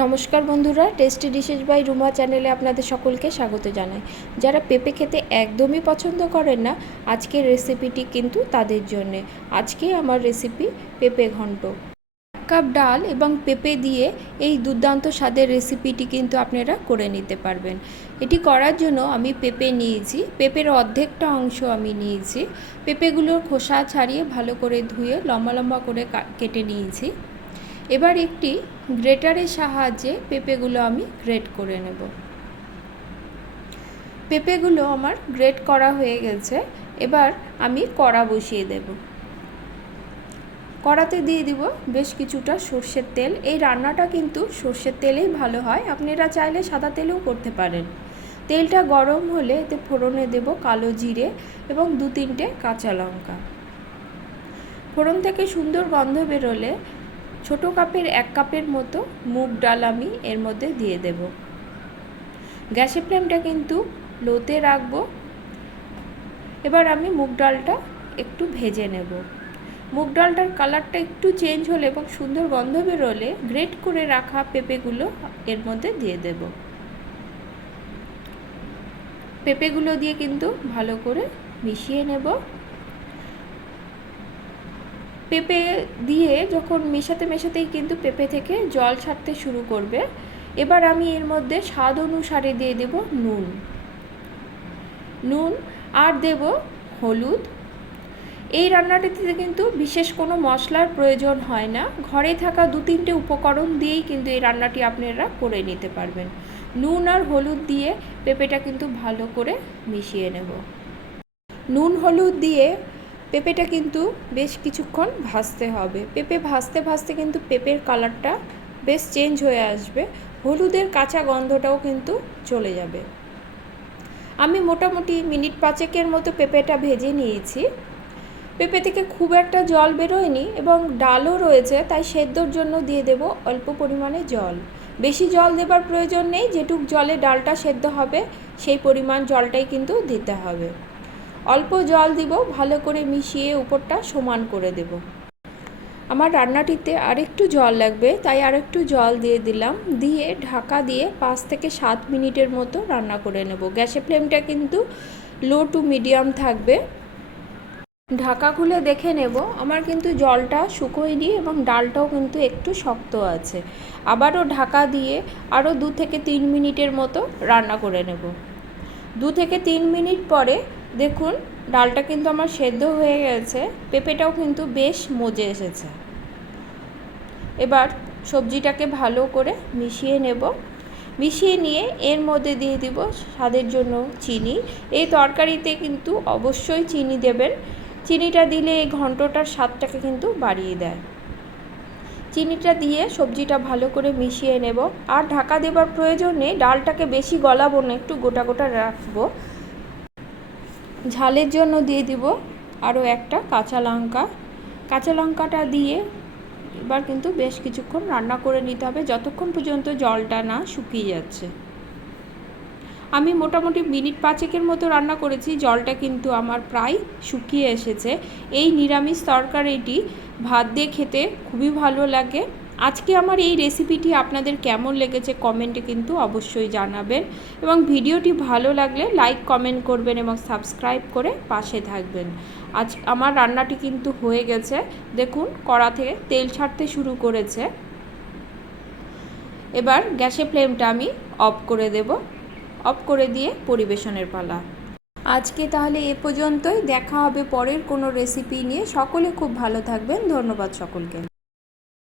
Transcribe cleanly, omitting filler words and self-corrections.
নমস্কার বন্ধুরা, tasty dishes by Ruma চ্যানেলে আপনাদের সকলকে স্বাগত জানাই। যারা পেঁপে খেতে একদমই পছন্দ করেন না, আজকের রেসিপিটি কিন্তু তাদের জন্যে। আজকে আমার রেসিপি পেঁপে ঘন্ট। 1 কাপ ডাল এবং পেঁপে দিয়ে এই দুর্দান্ত স্বাদের রেসিপিটি কিন্তু আপনারা করে নিতে পারবেন। এটি করার জন্য আমি পেঁপে নিয়েছি, পেঁপের অর্ধেকটা অংশ আমি নিয়েছি। পেঁপেগুলোর খোসা ছাড়িয়ে ভালো করে ধুয়ে লম্বা লম্বা করে কেটে নিয়েছি। এবার একটি গ্রেটারের সাহায্যে পেঁপেগুলো আমি গ্রেট করে নেব। পেঁপেগুলো আমার গ্রেট করা হয়ে গেছে। এবার আমি কড়া বসিয়ে দেব। কড়াতে দিয়ে দিব বেশ কিছুটা সর্ষের তেল। এই রান্নাটা কিন্তু সর্ষের তেলেই ভালো হয়, আপনারা চাইলে সাদা তেলেও করতে পারেন। তেলটা গরম হলে এতে ফোড়নে দেব কালো জিরে এবং 2-3টে কাঁচা লঙ্কা। ফোড়ন থেকে সুন্দর গন্ধ বেরোলে ছোটো কাপের 1 কাপের মতো মুগ ডাল আমি এর মধ্যে দিয়ে দেব। গ্যাসের ফ্লেমটা কিন্তু লোতে রাখবো। এবার আমি মুগ ডালটা একটু ভেজে নেব। মুগ ডালটার কালারটা একটু চেঞ্জ হলে এবং সুন্দর গন্ধ বেরোলে গ্রেট করে রাখা পেঁপেগুলো এর মধ্যে দিয়ে দেব। পেঁপেগুলো দিয়ে কিন্তু ভালো করে মিশিয়ে নেব। পেঁপে দিয়ে যখন মেশাতেই কিন্তু পেঁপে থেকে জল ছাড়তে শুরু করবে। এবার আমি এর মধ্যে স্বাদ অনুসারে দিয়ে দেব নুন আর দেব হলুদ। এই রান্নাটিতে কিন্তু বিশেষ কোনো মশলার প্রয়োজন হয় না, ঘরে থাকা 2-3টে উপকরণ দিয়েই কিন্তু এই রান্নাটি আপনারা করে নিতে পারবেন। নুন আর হলুদ দিয়ে পেঁপেটা কিন্তু ভালো করে মিশিয়ে নেব। নুন হলুদ দিয়ে পেঁপেটা কিন্তু বেশ কিছুক্ষণ ভাজতে হবে। পেঁপে ভাজতে কিন্তু পেঁপের কালারটা বেশ চেঞ্জ হয়ে আসবে, হলুদের কাঁচা গন্ধটাও কিন্তু চলে যাবে। আমি মোটামুটি মিনিট 5-এর মতো পেঁপেটা ভেজে নিয়েছি। পেঁপে থেকে খুব একটা জল বেরোয়নি এবং ডালও রয়েছে, তাই সেদ্ধর জন্য দিয়ে দেব অল্প পরিমাণে জল। বেশি জল দেবার প্রয়োজন নেই, যেটুক জলে ডালটা সেদ্ধ হবে সেই পরিমাণ জলটাই কিন্তু দিতে হবে। অল্প জল দিব, ভালো করে মিশিয়ে উপরটা সমান করে দেব। আমার রান্নাটিতে আরেকটু জল লাগবে, তাই আরেকটু জল দিয়ে দিলাম। দিয়ে ঢাকা দিয়ে 5 থেকে 7 মিনিটের মতো রান্না করে নেব। গ্যাসের ফ্লেমটা কিন্তু লো টু মিডিয়াম থাকবে। ঢাকা খুলে দেখে নেব আমার কিন্তু জলটা শুকোয়নি এবং ডালটাও কিন্তু একটু শক্ত আছে। আবারও ঢাকা দিয়ে আরও 2 থেকে 3 মিনিটের মতো রান্না করে নেব। 2 থেকে 3 মিনিট পরে দেখুন ডালটা কিন্তু আমার সেদ্ধ হয়ে গেছে, পেঁপেটাও কিন্তু বেশ মজে এসেছে। এবার সবজিটাকে ভালো করে মিশিয়ে নেব। মিশিয়ে নিয়ে এর মধ্যে দিয়ে দিব স্বাদের জন্য চিনি। এই তরকারিতে কিন্তু অবশ্যই চিনি দেবেন, চিনিটা দিলে এই ঘন্টটার স্বাদটাকে কিন্তু বাড়িয়ে দেয়। চিনিটা দিয়ে সবজিটা ভালো করে মিশিয়ে নেব। আর ঢাকা দেবার প্রয়োজন নেই, ডালটাকে বেশি গলাবো না, একটু গোটা গোটা রাখবো। ঝালের জন্য দিয়ে দিব আরও একটা কাঁচা লঙ্কা। কাঁচা লঙ্কাটা দিয়ে এবার কিন্তু বেশ কিছুক্ষণ রান্না করে নিতে হবে, যতক্ষণ পর্যন্ত জলটা না শুকিয়ে যাচ্ছে। আমি মোটামুটি মিনিট 5-এর মতো রান্না করেছি, জলটা কিন্তু আমার প্রায় শুকিয়ে এসেছে। এই নিরামিষ তরকারিটি ভাত দিয়ে খেতে খুবই ভালো লাগে। আজকে আমার এই রেসিপিটি আপনাদের কেমন লেগেছে কমেন্টে কিন্তু অবশ্যই জানাবেন, এবং ভিডিওটি ভালো লাগলে লাইক কমেন্ট করবেন এবং সাবস্ক্রাইব করে পাশে থাকবেন। আজ আমার রান্নাটি কিন্তু হয়ে গেছে, দেখুন কড়া থেকে তেল ছাড়তে শুরু করেছে। এবার গ্যাসের ফ্লেমটা আমি অফ করে দেব। অফ করে দিয়ে পরিবেশনের পালা। আজকে তাহলে এ পর্যন্তই, দেখা হবে পরের কোনো রেসিপি নিয়ে। সকলে খুব ভালো থাকবেন। ধন্যবাদ সকলকে।